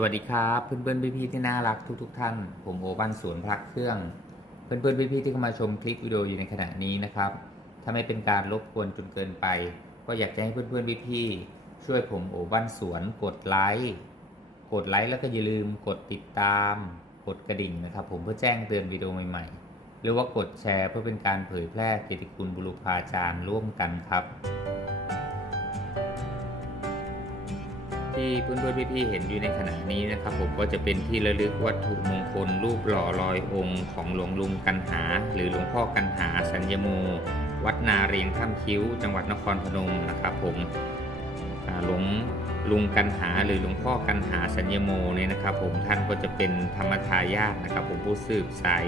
สวัสดีครับเพื่อนๆพี่ๆที่น่ารักทุกๆทท่าน ผมโอบ้านสวนพระเครื่อง เพื่อนๆพี่ๆที่เข้ามาชมคลิปวิดีโออยู่ในขณะนี้นะครับถ้าไม่เป็นการรบกวนจนเกินไป ก็อยากจะให้เพื่อนๆพี่ๆช่วยผมโอบ้านสวนกดไลค์กดไลค์แล้วก็อย่าลืมกดติดตาม กดกระดิ่งนะครับ ผมเพื่อแจ้งเตือนวิดีโอใหม่ๆ หรือว่ากดแชร์เพื่อเป็นการเผยแพร่เกียรติคุณบุรุษาจารย์ร่วมกันครับ ที่เพื่อนๆพี่ๆเห็นอยู่ในขณะนี้นะครับ ผมก็จะเป็นที่ระลึกวัตถุมงคลรูปหล่อลอยองค์ของหลวงลุงกันหา หรือหลวงพ่อกันหาสัญญโม วัดนาเรียงถ้ำคิ้ว จังหวัดนครพนมนะครับ ผมหลวงลุงกันหาหรือหลวงพ่อกันหาสัญญโมเนี่ยนะครับ ผมท่านก็จะเป็นธรรมทายาทนะครับ ผมผู้สืบสาย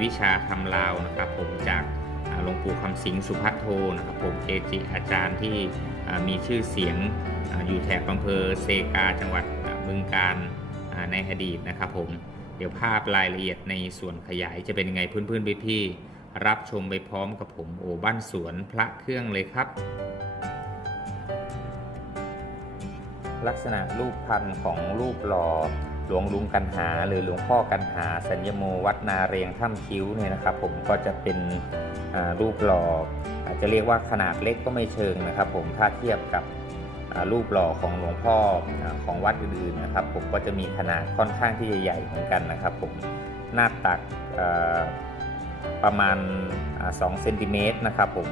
วิชาธรรมลาวนะครับ ผมจาก หลวงปู่คำสิงสุภัทโทนะครับผมเกจิอาจารย์ที่มีชื่อเสียงอยู่แถบอำเภอเซกาจังหวัดบึงกาฬในอดีตนะครับผมเดี๋ยวภาพรายละเอียดในส่วนขยายจะเป็นยังไงเพื่อนๆพี่ๆรับชมไปพร้อมกับผมโอบ้านสวนพระเครื่องเลยครับ ลักษณะรูปพันธ์ของรูปหล่อ หลวงลุงกันหา หรือหลวงพ่อกันหา สัญญโมวัดนาเรียงถ้ำคิ้วเนี่ยนะครับ ผมก็จะเป็นรูปหล่ออาจจะเรียกว่าขนาดเล็กก็ไม่เชิงนะครับ ผมถ้าเทียบกับรูปหล่อของหลวงพ่อของวัดอื่นๆนะครับ ผมก็จะมีขนาดค่อนข้างที่จะใหญ่เหมือนกันนะครับ ผมหน้าตักประมาณ2เซนติเมตรนะครับ ผม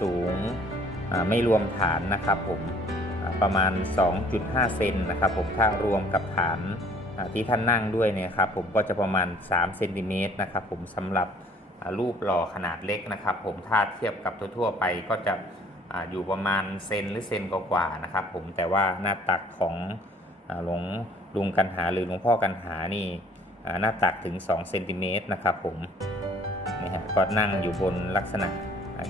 สูงไม่รวมฐานนะครับ ผมประมาณ 2.5 เซนนะครับ ผมถ้ารวมกับฐาน ที่ท่านนั่งด้วยเนี่ยครับผมก็จะประมาณ3เซนติเมตรนะครับผมสำหรับรูปหล่อขนาดเล็กนะครับผมถ้าเทียบกับทั่วๆไปก็จะออยู่ประมาณเซนหรือเซนกว่าๆนะครับผมแต่ว่าหน้าตักของหลวงลุงกันหาหรือหลวงพ่อกันหานี่หน้าตักถึง2เซนติเมตรนะครับผมนี่ฮะก็นั่งอยู่บนลักษณะ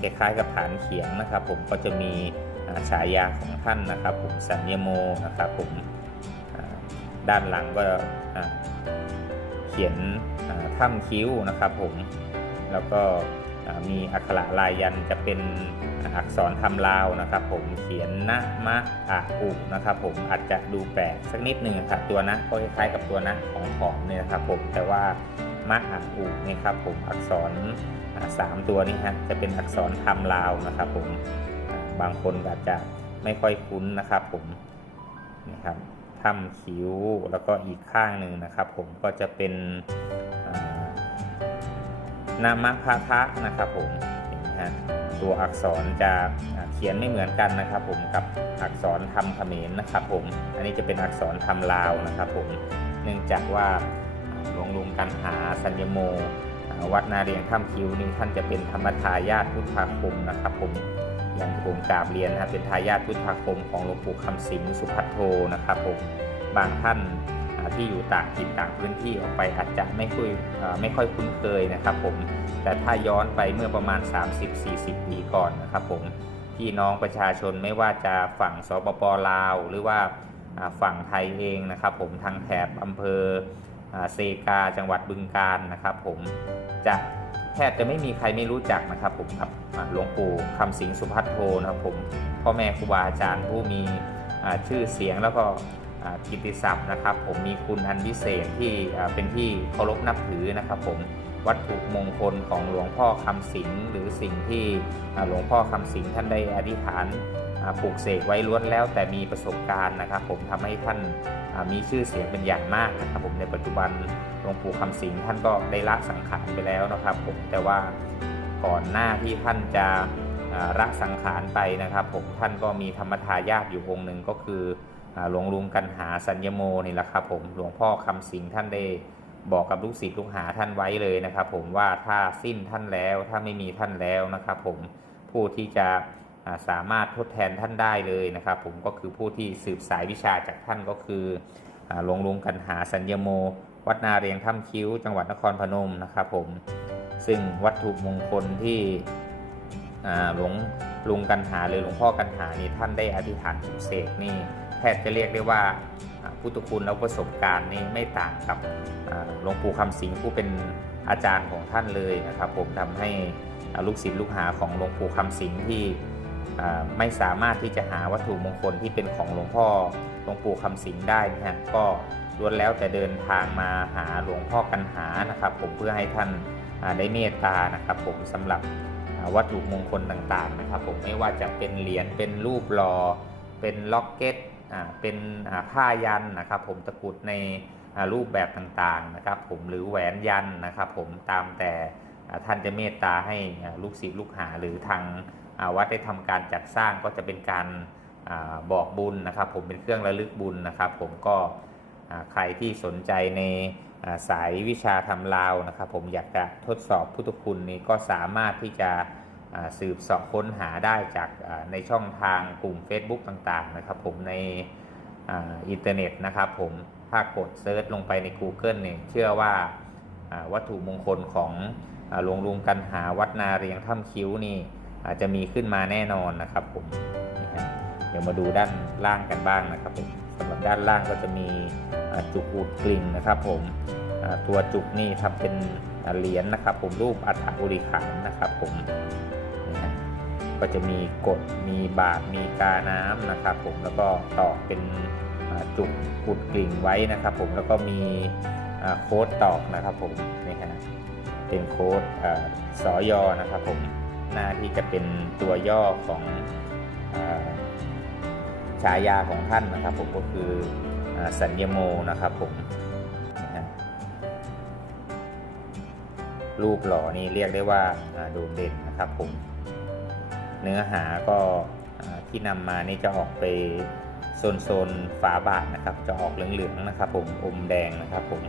คล้ายๆกับฐานเขียงนะครับ ผมก็จะมีฉายาของท่านนะครับ ผมสัญญโมนะครับผม ด้านหลังก็เขียนถ้ำคิ้วนะครับผมแล้วก็มีอักขระลายยันจะเป็นอักษรทำลาวนะครับ ผมเขียนนะมะอะอุนะครับผมอาจจะดูแปลกสักนิดหนึ่งครับตัวนะก็คล้ายๆกับตัวนะของขอมเนี่ยนะครับผมแต่ว่ามะอะอุนี่ครับผมอักษรสามตัวนี้ฮะจะเป็นอักษรทำลาวนะครับผมบางคนอาจจะไม่ค่อยคุ้นนะครับผมนี่ครับ ถ้ำคิ้ว แล้วก็อีกข้างหนึ่งนะครับผมก็จะเป็นอ่านามพาทะนะครับผมเห็นไหมฮะตัวอักษรจะเขียนไม่เหมือนกันนะครับ ผมกับอักษรทำเขมรนะครับ ผมอันนี้จะเป็นอักษรทำลาวนะครับ ผมเนื่องจากว่าหลวงลุงกันหาสัญญโม วัดนาเรียงถ้ำคิ้วนี่ท่านจะเป็นธรรมทายาทพุทธาคมนะครับ ผม อย่างที่ผมกราบเรียนนะครับเป็นทายาทพุทธาคมของหลวงปู่คำสิงสุพัทโทนะครับผมบางท่านที่อยู่ต่างถิ่นต่างพื้นที่ออกไปอาจจะไม่ค่อยไม่ค่อยคุ้นเคยนะครับผมแต่ถ้าย้อนไปเมื่อประมาณ 30-40 ปีก่อนนะครับผมพี่น้องประชาชนไม่ว่าจะฝั่งสปปลาว หรือว่าฝั่งไทยเองนะครับผมทางแถบอำเภอเซกาจังหวัดบึงกาฬนะครับผมจะ แทบจะไม่มีใครไม่รู้จักนะครับผมครับหลวงปู่คำสิงสุพัทโทนะครับผมพ่อแม่ครูบาอาจารย์ผู้มีชื่อเสียงแล้วก็กิติศัพท์นะครับ ผมมีคุณอันวิเศษที่เป็นที่เคารพนับถือนะครับ ผมวัตถุมงคลของหลวงพ่อคำสิงหรือสิ่งที่หลวงพ่อคำสิงท่านได้อธิษฐาน ปลูกเสกไว้ล้วนแล้วแต่มีประสบการณ์นะครับ ผมทำให้ท่านมีชื่อเสียงเป็นอย่างมากนะครับ ผมในปัจจุบันหลวงปู่คำสิงท่านก็ได้ละสังขารไปแล้วนะครับ ผมแต่ว่าก่อนหน้าที่ท่านจะละสังขารไปนะครับ ผมท่านก็มีธรรมทายาทอยู่องค์หนึ่งก็คือหลวงลุงกันหาสัญญโมนี่แหละครับผมหลวงพ่อคำสิงท่านได้บอกกับลูกศิษย์ลูกหาท่านไว้เลยนะครับ ผมว่าถ้าสิ้นท่านแล้วถ้าไม่มีท่านแล้วนะครับ ผมผู้ที่จะ สามารถทดแทนท่านได้เลยนะครับ ผมก็คือผู้ที่สืบสายวิชาจากท่านก็คือหลวงลุงกันหาสัญญโม วัดนาเรียงถ้ำคิ้ว จังหวัดนครพนมนะครับผมซึ่งวัตถุมงคลที่หลวงลุงกันหาหรือหลวงพ่อกันหานี่ท่านได้อธิษฐานปลุเสกนี่แทบจะเรียกได้ว่าพุทธคุณและประสบการณ์นี่ไม่ต่างกับหลวงปู่คำสิงห์ผู้เป็นอาจารย์ของท่านเลยนะครับ ผมทำให้ลูกศิษย์ลูกหาของหลวงปู่คำสิงห์ที่ ไม่สามารถที่จะหาวัตถุมงคลที่เป็นของหลวงพ่อหลวงปู่คำสิงได้นะฮะก็ล้วนแล้วแต่เดินทางมาหาหลวงพ่อกันหานะครับ ผมเพื่อให้ท่านได้เมตตานะครับผมสำหรับวัตถุมงคลต่างๆนะครับ ผมไม่ว่าจะเป็นเหรียญเป็นรูปหล่อเป็นล็อกเก็ตเป็นผ้ายันนะครับ ผมตะกรุดในรูปแบบต่างๆนะครับ ผมหรือแหวนยันนะครับ ผมตามแต่ท่านจะเมตตาให้ลูกศิษย์ลูกหาหรือทาง วัดได้ทำการจัดสร้างก็จะเป็นการอบอกบุญนะครับ ผมเป็นเครื่องระลึกบุญนะครับ ผมก็ใครที่สนใจในสายวิชาทำลาวนะครับ ผมอยากจะทดสอบพุทธคุณนี้ก็สามารถที่จะสืบเสอบค้นหาได้จากในช่องทางกลุ่ม Facebook ต่างๆนะครับ ผมในอินเทอร์เน็ตนะครับผมถ้ากดเซิร์ชลงไปใน Google เนี่ยเชื่อว่าวัตถุมงคลของหลวงลุงกันหาวัดนาเรียงถ้ำคิ้วนี่ อาจจะมีขึ้นมาแน่นอนนะครับผมเดี๋ยวมาดูด้านล่างกันบ้างนะครับผมสำหรับด้านล่างก็จะมีจุกอูดกลิ่งนะครับผมตัวจุกนี่ทำเป็นเหรียญนะครับ ผมรูปอัฐบริขารนะครับผมก็จะมีกดมีบาทมีกาน้ำนะครับ ผมแล้วก็ตอกเป็นจุกอุดกลิ่งไว้นะครับ ผมแล้วก็มีโค้ดตอกนะครับ ผมนี่ฮะเป็นโค้ดสอยอนะครับผม หน้าที่จะเป็นตัวย่อของอาฉายาของท่านนะครับ ผมก็คืออสัญญโมนะครับผมรูปหล่อนี่เรียกได้ว่าโดดเด่นนะครับผมเนื้อหาก็ที่นำมานี่จะออกไปโซนโซนฝาบาทนะครับ จะออกเหลืองๆนะครับ ผมอมแดงนะครับ ผม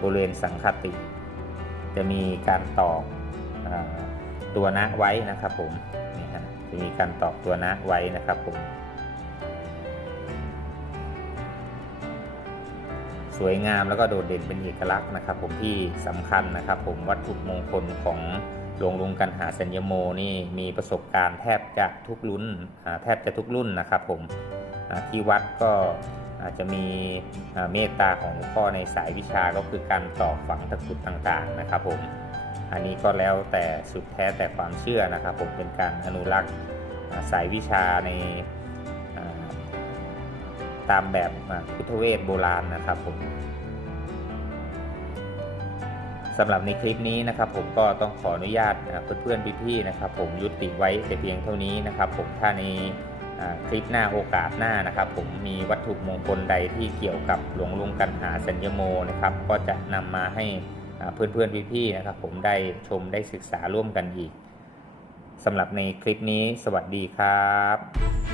บริเวณสังคติ จะมีการตอกอ ตัวนะไว้นะครับผมนี่ฮะจะมีการตอกตัวนะไว้นะครับผม สวยงามแล้วก็โดดเด่นเป็นเอกลักษณ์นะครับ ผมที่สำคัญนะครับ ผมวัตถุมงคลของหลวงลุงกันหาสัญญโมนี่มีประสบการณ์แทบจะทุกรุ่นแทบจะทุกรุ่นนะครับผมที่วัดก็อาจจะมีเมตตาของหลวงพ่อในสายวิชาก็คือการตอกฝังตะกุดต่างๆนะครับผม อันนี้ก็แล้วแต่สุดแท้แต่ความเชื่อนะครับ ผมเป็นการอนุรักษ์สายวิชาในตามแบบพุทธเวทโบราณนะครับผมสำหรับในคลิปนี้นะครับ ผมก็ต้องขออนุญาตเพื่อนๆพี่ๆนะครับ ผมยุติไว้แต่เพียงเท่านี้นะครับ ผมถ้าในคลิปหน้าโอกาสหน้านะครับ ผมมีวัตถุมงคลใดที่เกี่ยวกับหลวงลุงกันหาสัญญโมนะครับ ก็จะนำมาให้ เพื่อนๆพี่ๆนะครับผมได้ชมได้ศึกษาร่วมกันอีกสำหรับในคลิปนี้สวัสดีครับ